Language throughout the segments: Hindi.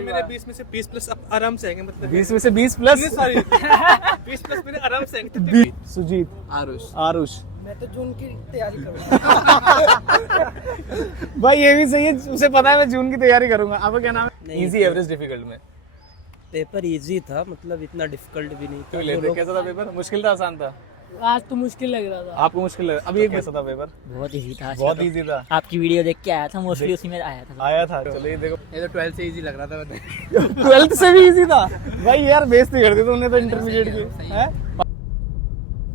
मेरे 20 में से 20 प्लस अब आराम से आएंगे, मतलब 20 में से 20 प्लस सॉरी 20 प्लस मेरे आराम से आएंगे। सुजीत, आरुष मैं तो जून की तैयारी करूंगा। भाई ये भी सही है, उसे पता है मैं जून की तैयारी करूंगा। आपका क्या नाम है? इजी, एवरेज, डिफिकल्ट में। पेपर इजी था, मतलब इतना डिफिकल्ट भी नहीं तो था। लेते कैसा था पेपर? मुश्किल था, आसान था? आज तो मुश्किल लग रहा था। आपको मुश्किल लगा? अभी एक कैसा था पेपर? बहुत इजी था। बहुत इजी था। आपकी वीडियो देख के आया था, मोस्टली उसी में आया था। चलो ये देखो, ये तो 12 से इजी लग रहा था बताइए। 12th से भी इजी था भाई। यार बेइज्जती कर दी तुमने तो इंटरमीडिएट की, हैं?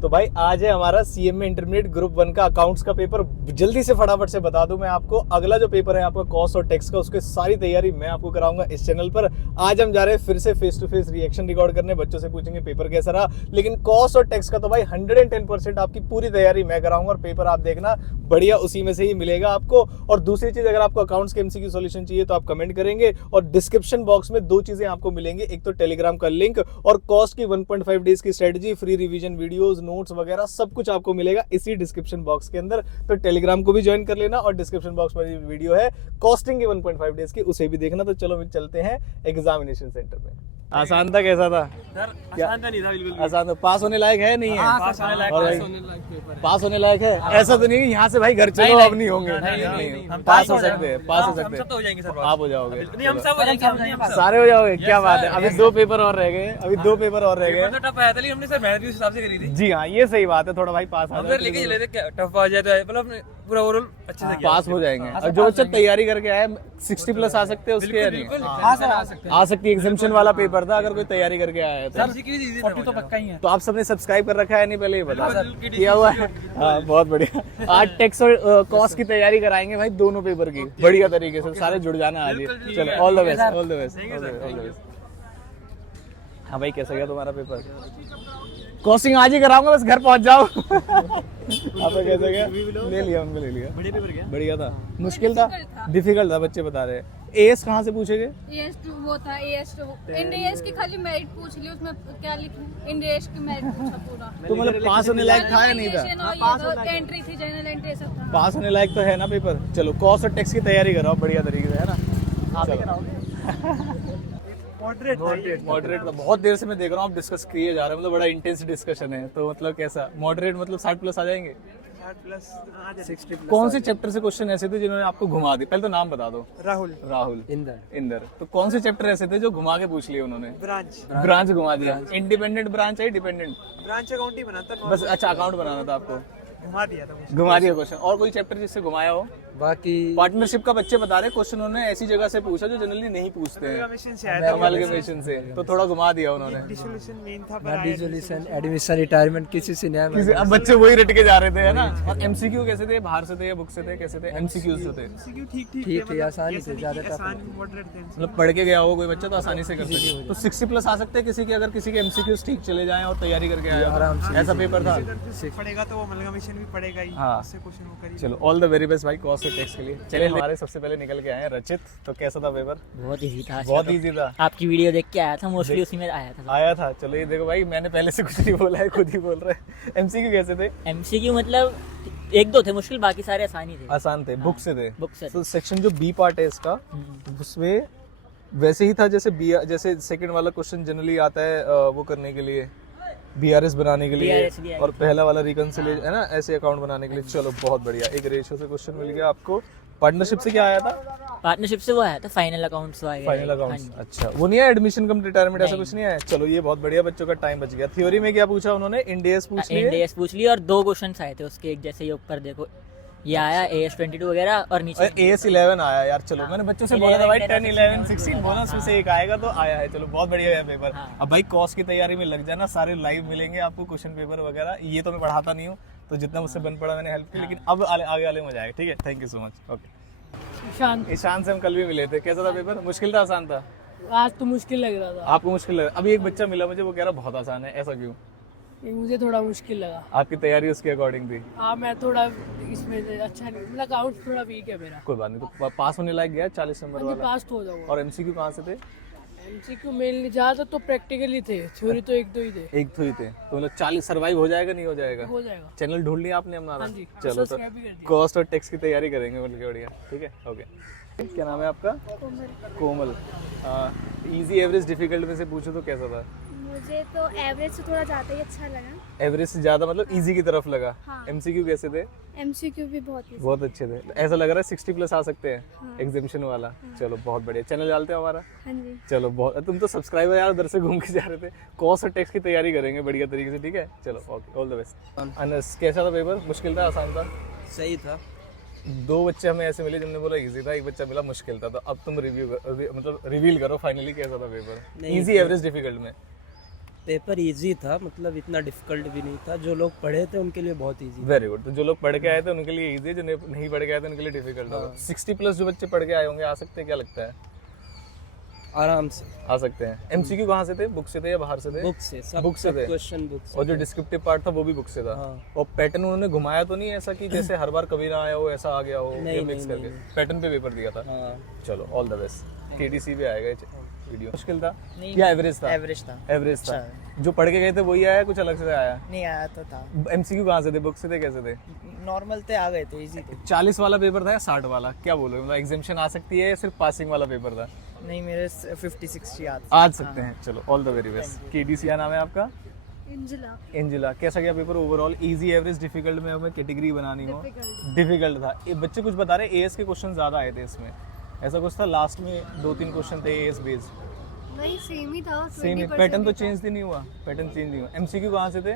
तो भाई आज है हमारा सीएमए इंटरमीडिएट ग्रुप 1 का अकाउंट्स का पेपर। जल्दी से फटाफट से बता दूं मैं आपको, अगला जो पेपर है आपका कॉस्ट और टैक्स का, उसकी सारी तैयारी मैं आपको कराऊंगा इस चैनल पर। आज हम जा रहे हैं फिर से face to face reaction record करने, बच्चों से पूछेंगे पेपर कैसा रहा। लेकिन कॉस्ट और टैक्स का तो भाई 110% आपकी पूरी तैयारी मैं कराऊंगा, और पेपर आप देखना बढ़िया उसी में से ही मिलेगा आपको। और दूसरी चीज, अगर आपको अकाउंट्स के एमसीक्यू सॉल्यूशन चाहिए तो आप कमेंट करेंगे, और डिस्क्रिप्शन बॉक्स में 2 चीजें आपको मिलेंगी, एक तो टेलीग्राम का लिंक और कॉस्ट की 1.5 डेज की strategy, free revision videos, notes वगैरह सब कुछ आपको मिलेगा इसी डिस्क्रिप्शन बॉक्स के अंदर। तो टेलीग्राम को भी ज्वाइन कर लेना, और डिस्क्रिप्शन बॉक्स में वीडियो है कॉस्टिंग की 1.5 डेज की, उसे भी देखना। तो चलो चलते हैं एग्जामिनेशन सेंटर में। आसान था, कैसा था? आसान तो नहीं था बिल्कुल। आसान तो पास होने लायक है, नहीं है? पास होने लायक, और पास होने लायक पेपर है। पास होने लायक है? ऐसा तो नहीं कि यहाँ से भाई घर चलो अब नहीं होंगे। नहीं, पास हो सकते हैं, पास हो सकते हम सब तो हो जाएंगे हैं। सर। आप हो जाओगे? नहीं हम सब हो जाएंगे, हम सब। सारे हो जाओगे? क्या बात है। अभी 2 पेपर और रह गए, अभी 2 पेपर और रह पेपर गए। तो टफ आया था, लेकिन हमने सर मेहनत भी उस हिसाब से करी थी। जी हाँ, ये सही बात है, थोड़ा भाई पास आ हम सर लेके चले थे, टफ आ जाए तो मतलब हमने पूरा ओवरऑल अच्छे से किया। पास हो जाएंगे। और जो बच्चा तैयारी करके आया 60 प्लस आ सकते हैं उसके, या नहीं? हाँ सर आ सकते हैं। आ सकती है। एग्जामिशन वाला पेपर था, अगर कोई तैयारी करके आया है तो। 40 तो पक्का ही है। तो आप सबने सब्सक्राइब कर रखा है नहीं? पहले ये बता। किया हुआ है? हाँ, बहुत बढ़िया। आज टैक्स और कॉस्ट की तैयारी कराएंगे भाई, दोनों पेपर की बढ़िया तरीके से। सारे जुड़ जाना आज ही। चलो, all the best, all the best, all the best. हाँ भाई, कैसा गया तुम्हारा पेपर? कॉस्टिंग आज ही कराऊंगा, बस घर पहुंच जाओ। आपका कैसा गया? ले लिया, हमने ले लिया। बढ़िया पेपर गया। बढ़िया था? मुश्किल था? डिफिकल्ट था, बच्चे बता रहे हैं। एएस कहाँ से पूछेंगे? एएस वो था, एएस इंडियस की खाली मेरिट पूछ ली, उसमें क्या लिखूं? इंडियस की मेरिट पूछा पूरा। तो मतलब पास होने लायक था या नहीं था? एंट्री थी, जनरल एंट्री सब था। पास होने लायक तो है ना पेपर? चलो, कॉस्ट और टैक्स की तैयारी कराओ बढ़िया तरीके से, है ना? मॉडरेट था। बहुत देर से मैं देख रहा हूँ आप डिस्कस किए जा रहे हैं, मतलब बड़ा इंटेंस डिस्कशन है। तो मतलब कैसा मॉडरेट, मतलब 60 प्लस आ जाएंगे? 60 कौन से चैप्टर से क्वेश्चन ऐसे थे जिन्होंने आपको घुमा दी? पहले तो नाम बता दो। राहुल, इंदर। तो कौन से चैप्टर ऐसे थे जो घुमा के पूछ लिए उन्होंने? ब्रांच घुमा दिया। इंडिपेंडेंट ब्रांच है, डिपेंडेंट ब्रांच अकाउंट ही बनाता बस? अच्छा, अकाउंट बनाना था आपको, घुमा दिया था। घुमा दिया क्वेश्चन। और कोई चैप्टर जिससे घुमाया हो? बाकी पार्टनरशिप का बच्चे बता रहे क्वेश्चन उन्होंने ऐसी जगह से पूछा जो जनरली नहीं पूछते हैं, अमेलगमेशन से, तो थोड़ा घुमा दिया उन्होंने। डिसोल्यूशन मेन था, पर डिसोल्यूशन, एडमिशन, रिटायरमेंट किसी से नहीं किसी अब बच्चे वही रट के जा रहे थे, है ना? और एमसीक्यू कैसे थे? बाहर से थे या बुक से थे? कैसे थे एमसीक्यूज जो थे? ठीक थे, आसानी से, ज्यादा मॉडरेट थे। मतलब पढ़ के गया हो कोई बच्चा तो आसानी से कर सके। तो 60 प्लस आ सकते हैं किसी के, अगर किसी के एमसीक्यूज ठीक चले जाएं और तैयारी करके आया आराम से। ऐसा पेपर था? पढ़ेगा तो वो अमेलगमेशन भी पढ़ेगा ही। हाँ, उससे क्वेश्चन वो करिए। चलो, ऑल द वेरी बेस्ट भाई कॉस्ट और टैक्स के लिए। चलिए, हमारे सबसे पहले निकल के आए हैं रचित। तो कैसा था पेपर? बहुत इजी था। बहुत इजी था। आपकी वीडियो देख के आया था, मोस्टली उसी में आया था। चलो ये देखो भाई, मैंने पहले से कुछ नहीं बोला है, खुद ही बोल रहे हैं। एमसीक्यू कैसे थे? एमसीक्यू मतलब 1-2 थे मुश्किल, बाकी सारे आसानी थे। आसान थे, बुक से थे। बुक से। तो सेक्शन जो बी पार्ट है इसका, उसमें वैसे ही था जैसे सेकंड वाला क्वेश्चन जनरली आता है वो करने के लिए, बीआरएस बनाने के लिए, BRS और पहला वाला रिकंसिलिएशन है ना, ऐसे अकाउंट बनाने के लिए। चलो बहुत बढ़िया, एक रेशियो से क्वेश्चन मिल गया आपको। पार्टनरशिप से क्या आया था? पार्टनरशिप से वो आया था फाइनल अकाउंट्स वगैरह। Final accounts. अच्छा, वो नहीं आया एडमिशन कम रिटायरमेंट, ऐसा कुछ नहीं आया? चलो ये बहुत बढ़िया, बच्चों का टाइम बच गया। थ्योरी में क्या पूछा उन्होंने? इंडेस पूछ लिए, इंडेस पूछ लिया, और 2 क्वेश्चंस आए थे उसके, एक जैसे ये ऊपर देखो ये आया AS22 वगैरह, और नीचे AS11 आया यार। चलो, मैंने बच्चों से बोला था भाई 10, 11, 16 बोनस में से एक आएगा, तो आया है। चलो बहुत बढ़िया है पेपर। अब भाई कॉस्ट की तैयारी में लग जाना, सारे लाइव मिलेंगे आपको क्वेश्चन पेपर वगैरह। ये तो मैं पढ़ाता नहीं हूँ, तो जितना मुझसे बन पड़ा मैंने हेल्प की, लेकिन अब आगे वाले मजा आएगा। ठीक है, thank you so much. Okay, Ishaan से हम कल भी मिले थे। कैसा था पेपर? मुश्किल था, आसान था? आज तो मुश्किल लग रहा था। आपको मुश्किल लगा? अभी एक बच्चा मिला मुझे, वो कह रहा बहुत आसान है, ऐसा क्यों? मुझे थोड़ा मुश्किल लगा। आपकी तैयारी उसके अकॉर्डिंग थी? हाँ, मैं थोड़ा इसमें अच्छा नहीं, मतलब अकाउंट थोड़ा वीक है मेरा। कोई बात नहीं, तो पास होने लायक गया 40 नंबर वाला। पास तो हो जाऊंगा। और एमसीक्यू कहाँ से थे? एमसीक्यू मेनली ज्यादा तो प्रैक्टिकली थे, थ्योरी तो 1-2 ही थे। 1 ही थे, तो मतलब 40 सर्वाइव हो जाएगा नहीं हो जाएगा? हो जाएगा। चैनल ढूंढ लिया आपने हमारा? हाँ जी, चलो, तो सब्सक्राइब भी कर दिया। कॉस्ट और टैक्स की तैयारी करेंगे, बोल के बढ़िया। ठीक है, ओके। क्या नाम है आपका? कोमल। इजी एवरेज डिफिकल्ट में से पूछो तो कैसा था? मुझे तो एवरेज से थोड़ा ज़्यादा ही अच्छा लगा। एवरेज से ज्यादा मतलब इजी की तरफ लगा। हाँ। एमसीक्यू कैसे थे? एमसीक्यू भी बहुत easy। बहुत अच्छे थे। ऐसा लग रहा है 60 प्लस आ सकते हैं हाँ। एग्जामिशन वाला। चलो बहुत बढ़िया। चैनल डालते हो हमारा? हाँ जी। चलो बहुत, तुम तो सब्सक्राइबर यार उधर से घूम के जा रहे थे। कॉस्ट और टैक्स की तैयारी करेंगे बढ़िया तरीके से, ठीक है? चलो okay, all the best. Anas कैसा था पेपर? मुश्किल था, आसान था? सही था। 2 बच्चे हमें ऐसे मिले जिनने बोला इजी था, एक बच्चा मिला मुश्किल था। तो अब तुम मतलब रिवील करो फाइनली कैसा था पेपर इजी एवरेज डिफिकल्ट में? पेपर इजी था, मतलब इतना डिफिकल्ट भी नहीं था। जो लोग पढ़े थे उनके लिए बहुत इजी। Very good. तो जो लोग पढ़ के आए थे उनके लिए इजी है, जो नहीं पढ़ के आए थे उनके लिए डिफिकल्ट होगा। 60 प्लस जो बच्चे पढ़ के आए होंगे आ सकते हैं, क्या लगता है? आराम से आ सकते हैं। एमसीक्यू कहाँ से थे? बुक से थे या बाहर से थे? बुक से, सब बुक से थे। क्वेश्चन बुक से। और जो डिस्क्रिप्टिव पार्ट था वो भी बुक से था। हाँ। और पैटर्न उन्होंने घुमाया तो नहीं ऐसा कि जैसे हर बार कभी ना आया हो, ऐसा आ गया हो? नहीं, ये मिक्स नहीं, करके नहीं। पैटर्न पे पेपर दिया था। हाँ। चलो ऑल द बेस्ट। केटीसी पे आएगा ये वीडियो। मुश्किल था या एवरेज था? एवरेज था। एवरेज था। जो पढ़ के गए थे वही आया, कुछ अलग से आया? नहीं आया तो था, एमसीक्यू कहाँ से थे? बुक से थे, कैसे थे? नॉर्मल थे, आ गए थे, इजी थे। 40 वाला पेपर था या 60 वाला, क्या बोलोगे? मतलब एग्जामिशन आ सकती है या सिर्फ पासिंग वाला पेपर था? नहीं, मेरे 50-60 याद आ सकते हैं। चलो all the very best. KTC क्या नाम है आपका? एंजेला। एंजेला। कैसा गया paper overall? Easy average difficult में हमें कैटेगरी बनानी हो? डिफिकल्ट था। ये बच्चे कुछ बता रहे एएस के क्वेश्चन ज्यादा आए थे इसमें, ऐसा कुछ था? लास्ट में 2-3 क्वेश्चन थे एएस बेस्ड। नहीं, सेम ही था। सेम ही। पैटर्न तो चेंज नहीं हुआ? पैटर्न चेंज नहीं हुआ। एमसीक्यू कहाँ से थे?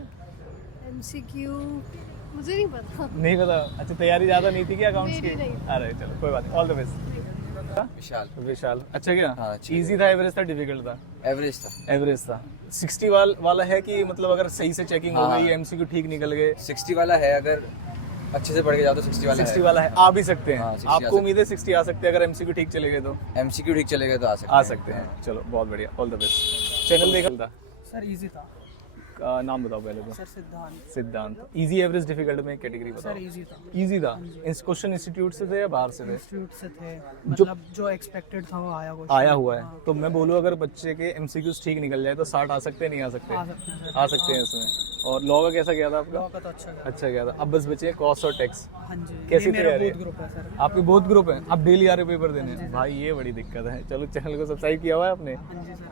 एमसीक्यू मुझे नहीं पता। नहीं पता। अच्छा, तैयारी ज्यादा नहीं थी क्या अकाउंट्स की? मेरी नहीं। अरे चलो कोई बात नहीं, ऑल द बेस्ट। विशाल। विशाल। अच्छा क्या? हाँ, अच्छा इजी था, एवरेज था, डिफिकल्ट था? एवरेज था। एवरेज था। 60 वाला है कि मतलब अगर सही से चेकिंग हो गई, एमसीक्यू ठीक निकल गए? 60 वाला है, अगर अच्छे से पढ़ के जाओ तो 60 वाला 60 वाला है, आ भी सकते हैं। हाँ, 60 आ आपको सकते उम्मीद है 60 आ सकते हैं अगर एमसीक्यू ठीक चले गए तो? एमसीक्यू ठीक चलेगा तो आ सकते हैं। चलो बहुत बढ़िया, ऑल द बेस्ट। चैनल देखा था? सर इजी था। नाम बताओ पहले तो। सर सिद्धांत। सिद्धांत। इजी एवरेज डिफिकल्ट में कैटेगरी बताओ। सर इजी था। इजी था। इस क्वेश्चन इंस्टीट्यूट से थे या बाहर से थे? इंस्टीट्यूट से थे, मतलब जो एक्सपेक्टेड था वो आया क्वेश्चन। आया हुआ है। तो मैं बोलूँ अगर बच्चे के एमसीक्यूज ठीक निकल जाए तो 60 आ सकते हैं, नहीं आ सकते? आ सकते हैं इसमें। और लॉ का कैसा गया था आपका? लॉ का तो अच्छा गया। अच्छा गया था। अब बस बचे कॉस्ट और टैक्स। हाँ जी। कैसी ये मेरा तैयारी? बहुत ग्रुप है सर। आपके बहुत ग्रुप है, आप डेली आ रहे पेपर देने? भाई ये बड़ी दिक्कत है। चलो चैनल को सब्सक्राइब किया हुआ है आपने?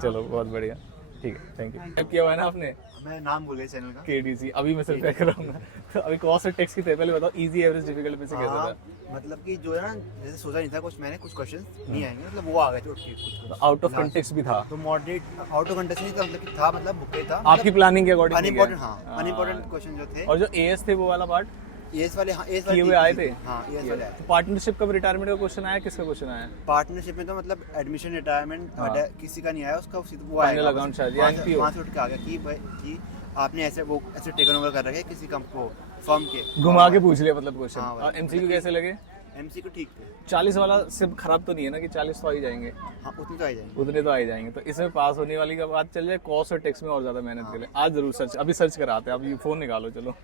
चलो बहुत बढ़िया, ठीक है, थैंक यू। सब्सक्राइब किया हुआ है ना आपने? मैं नाम भूल गया चैनल का। केडीसी। अभी मैं सब्सक्राइब कर रहा हूँ। तो अभी कॉस्ट और टैक्स की थे, पहले बताओ इजी एवरेज डिफिकल्ट में से कैसा था? मतलब कि जो है ना, जैसे सोचा नहीं था कुछ, मैंने कुछ क्वेश्चन नहीं आएंगे, मतलब वो आ गए थे कुछ। आउट ऑफ कंटेक्स्ट भी था तो मॉडरेट आउट ऑफ कंटेक्स्ट नहीं था, मतलब कि था, मतलब बुक पे था। आपकी प्लानिंग के अकॉर्डिंग? अनइम्पोर्टेंट, हाँ अनइम्पोर्टेंट क्वेश्चन जो थे। और जो एएस थे वो वाला पार्ट एएस वाले, हाँ एएस किए हुए आए थे? हाँ एएस वाले आए। तो पार्टनरशिप का रिटायरमेंट का क्वेश्चन आया? किसका क्वेश्चन आया? पार्टनरशिप में तो मतलब एडमिशन रिटायरमेंट किसी का नहीं आया, उसका वो फाइनल आएगा अकाउंट शायद या एनपीओ। वहाँ से उठ के आ गया कि भाई कि आपने ऐसे वो ऐसे टेकन ओवर कर रखे किसी कंपनी फर्म के। घुमा के पूछ लिया मतलब क्वेश्चन। हाँ, और एमसीक्यू कैसे लगे? एमसीक्यू ठीक थे। 40 वाला सिर्फ खराब तो नहीं है ना कि 40 तो आ ही जाएंगे? हाँ उतने तो आ जाएंगे। उतने तो आ ही जाएंगे। तो इसमें पास होने वाली का बात चल जाए, कॉस्ट और टैक्स में और ज्यादा मेहनत करें। आज जरूर सर्च, अभी सर्च कराते हैं। अभी फोन निकालो चलो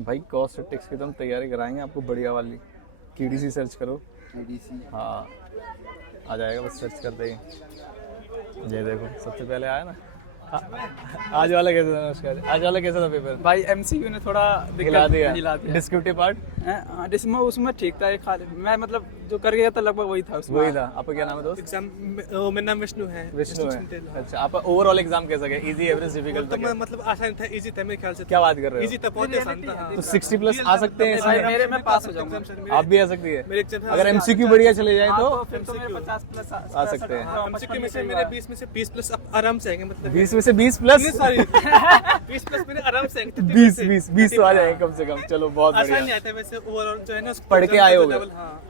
भाई। कॉस्ट और टैक्स की तो हम तैयारी कराएंगे आपको बढ़िया वाली। केडीसी सर्च करो। केडीसी, हाँ आ जाएगा बस सर्च करते ही। ये देखो सबसे पहले आया ना। आज वाला कैसा था? नमस्कार। आज वाला कैसा था पेपर? भाई एमसीक्यू ने थोड़ा हिला दिया। डिस्क्रिप्टिव पार्ट जिसमें उसमें ठीक था, एक खाली मैं मतलब जो कर गया था लगभग वही था उसमें। वही था। आपका क्या नाम है दोस्त? एग्जाम मेरा नाम विष्णु है। विष्णु है। अच्छा, आपका ओवरऑल एग्जाम कैसा गया? इजी एवरेज डिफिकल्ट था? मतलब आसान था, इजी था मेरे ख्याल से। क्या बात कर रहे हो? इजी था, बहुत आसान था। तो 60 प्लस आ सकते हैं इसमें? मेरे में पास हो जाऊंगा। आप भी आ सकती है मेरे एग्जाम अगर एमसीक्यू बढ़िया चले जाए तो? फिर तो मेरे 50 प्लस आ सकते हैं। एमसीक्यू में से मेरे 20 में से 20 प्लस आराम से आएंगे। मतलब 20 में से 20 प्लस? सॉरी 20 प्लस मेरे आराम से आएंगे। 20 तो आ जाएंगे कम से कम। चलो बहुत आसान नहीं बढ़िया। आता वैसे, ओवरऑल जो है ना पढ़ के आए होगे।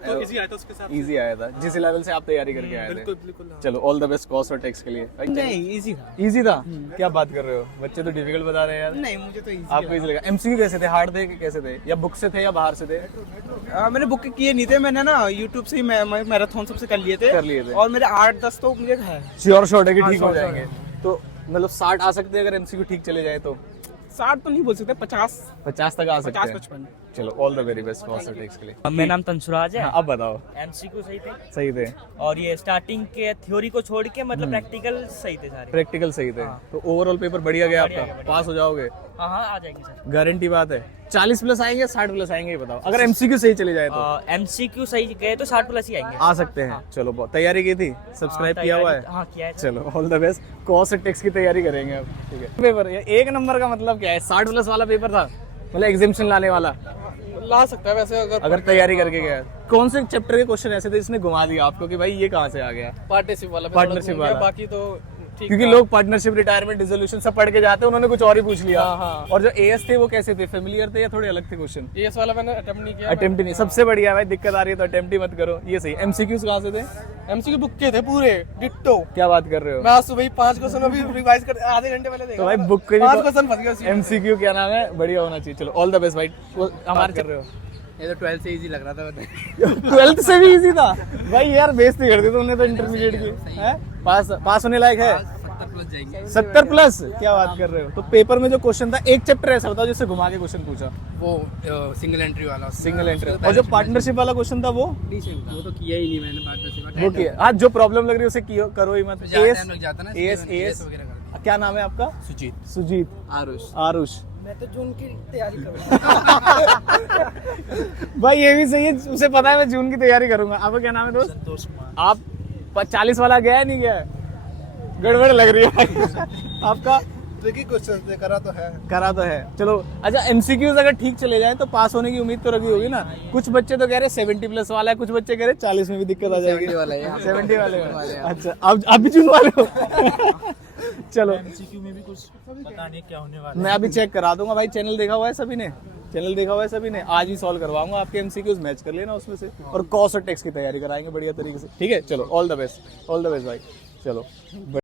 तो इजी आया था उसके साथ। इजी आया था जिस लेवल से आप तैयारी करके आए थे। बिल्कुल बिल्कुल। चलो ऑल द बेस्ट कॉस्ट और टैक्स के लिए। नहीं इजी था। इजी था? क्या बात कर रहे हो, बच्चे तो डिफिकल्ट बता रहे हैं यार। नहीं मुझे तो इजी आपको इजी लगा? एमसीक्यू कैसे थे? हार्ड थे कि कैसे थे? या बुक से थे या बाहर से थे? मैंने बुक किए नहीं थे, मैंने ना यूट्यूब से ही मैराथन सबसे कर लिए थे। और मेरे 8-10 तो मुझे है श्योर शॉट है कि ठीक हो जाएंगे। तो मतलब 60 आ सकते हैं अगर एमसीक्यू ठीक चले जाए तो? 60 तो नहीं बोल सकते, 50 तक आ सकते हैं। 50-55 चलो all the very best cost tax के लिए। मेरा नाम तंसुराज है। हाँ, अब बताओ। एमसीक्यू सही थे सही थे, और ये स्टार्टिंग के थ्योरी को छोड़ के मतलब प्रैक्टिकल सही थे सारे। प्रैक्टिकल सही थे, तो ओवरऑल पेपर बढ़िया गया आपका, पास हो जाओगे, हाँ हाँ आ जाएंगे सर। गारंटी बात है। 40 प्लस आएंगे 60 प्लस आएंगे, ये बताओ अगर एमसीक्यू सही चले जाए तो। एमसीक्यू सही गए तो 60 प्लस ही आएंगे। आ सकते हैं। चलो बहुत तैयारी की थी, सब्सक्राइब किया हुआ है? हाँ किया है। चलो all the best, cost tax की तैयारी करेंगे अब, ठीक है। पेपर ये 1 नंबर का मतलब क्या है? 60 प्लस वाला पेपर था, मतलब एग्जामिशन लाने वाला, ला सकता है वैसे अगर तैयारी करके गया। कौन से चैप्टर के क्वेश्चन ऐसे थे जिसने घुमा दिया आपको कि भाई ये कहाँ से आ गया? पार्टनरशिप वाला पार्टनरशिप वाला। बाकी तो ठीक क्योंकि लोग पार्टनरशिप, रिटायरमेंट, डिसोल्यूशन सब पढ़ के जाते हैं, उन्होंने कुछ और ही पूछ लिया। हाँ। और जो एएस थे वो कैसे थे? फेमिलियर थे या थोड़े अलग थे क्वेश्चन? एएस वाला मैंने अटेम्प्ट नहीं किया। अटेम्प्ट नहीं, सबसे बढ़िया भाई, दिक्कत आ रही है तो अटेम्प्ट ही मत करो, ये सही। एमसीक्यूज कहाँ से थे? एमसीक्यू बुक के थे पूरे डिट्टो। क्या बात कर रहे हो? मैं आज सुबह ही 5 क्वेश्चन अभी रिवाइज कर आधे घंटे पहले देखा। तो भाई बुक के 5 क्वेश्चन फंस गया उसी में। एमसीक्यू क्या नाम है, बढ़िया होना चाहिए। चलो ऑल द बेस्ट भाई, हमारे कर रहे हो। ये तो 12 से इजी लग रहा था। 12th से भी इजी था भाई, यार बेइज्जती कर दी तुमने तो इंटरमीडिएट की। हैं पास होने लायक है? 70 प्लस जाएंगे। 70 प्लस? क्या बात कर रहे हो? तो पेपर में जो क्वेश्चन था, एक चैप्टर ऐसा बताओ जिससे घुमा के क्वेश्चन पूछा। वो सिंगल एंट्री वाला। सिंगल एंट्री, और जो पार्टनरशिप वाला क्वेश्चन था वो तो किया ही नहीं मैंने पार्टनरशिप। वो किया। हाँ, जो प्रॉब्लम लग रही है उसे करो ही मत। एएस क्या नाम है आपका? सुजीत, आरुष। मैं तो जून की तैयारी करूँगा। भाई ये भी सही है, उसे पता है मैं जून की तैयारी करूंगा। आपका क्या नाम है दोस्त? संतोष कुमार। आप 40 वाला गया है नहीं गया? गड़बड़ लग रही है भाई। आपका ट्रिकी क्वेश्चन से करा तो है। चलो अच्छा, एमसीक्यूज अगर ठीक चले जाए तो पास होने की उम्मीद तो रखी होगी ना। कुछ बच्चे तो कह रहे 70 प्लस वाला है, कुछ बच्चे कह रहे 40 में भी दिक्कत आ जाएगी। 70 वाले में। अच्छा, आप भी जून वाले हो? चलो एमसीक्यू में भी कुछ पता नहीं क्या होने वाला। मैं अभी चेक करा दूंगा भाई। चैनल देखा हुआ है सभी ने? चैनल देखा हुआ है सभी ने? आज ही सॉल्व करवाऊंगा आपके एमसीक्यूज, मैच कर लेना उसमें से, और कॉस्ट और टेक्स की तैयारी कराएंगे बढ़िया तरीके से, ठीक है। चलो ऑल द बेस्ट भाई, चलो।